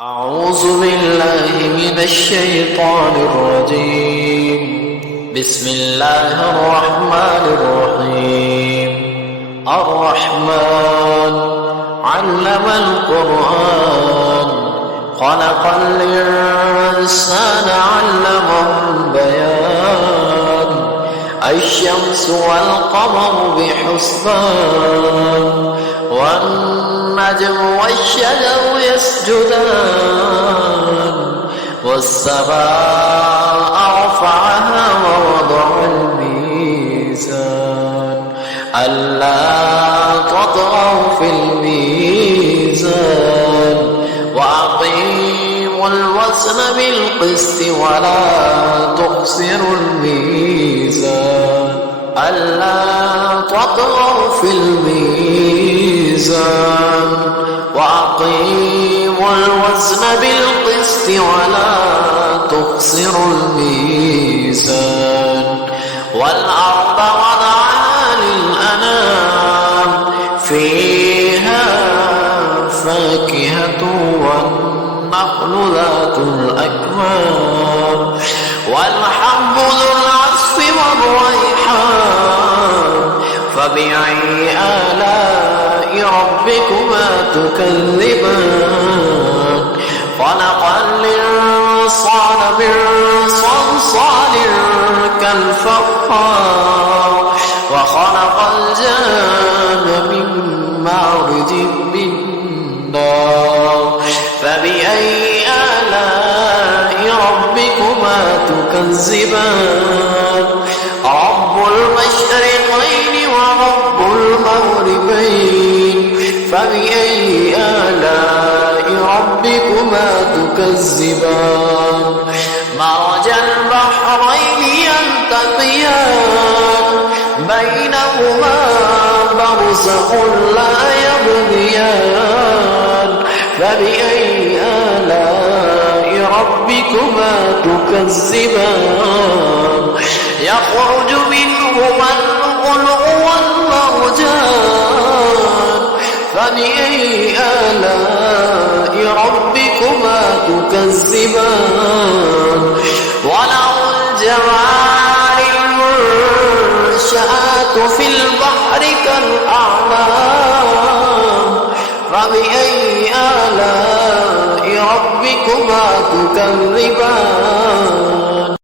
أعوذ بالله من الشيطان الرجيم. بسم الله الرحمن الرحيم. الرحمن علم القرآن خلق الإنسان علمه البيان الشمس والقمر بحسبان والنجم والشجر يسجدان والسماء رفعها ووضع الميزان ألا تطغوا في الميزان وأقيموا الوزن بالقسط ولا تخسروا الميزان ألا تطغوا في الميزان وأقيموا الوزن بالقسط ولا تخسروا الميزان والأرض وضعها للأنام فيها فاكهة والنخل ذات الأكمام والحب ذو العصف والريحان فبأي آلاء ربكما تكذبان خلق الإنسان من صلصال كالفخار وخلق الجان من مارج من نار فبأي آلاء ربكما تكذبان رب المشرقين ورب المغربين فبأي آلاء ربكما تكذبان مرج البحرين يلتقيان بينهما برزخ لا يبغيان فبأي آلاء ربكما تكذبان يخرج منهما اللؤلؤ والمرجان فبأي آلاء ربكما تكذبان وله الجوار المنشآت في البحر كالأعلام فبأي آلاء ربكما تكذبان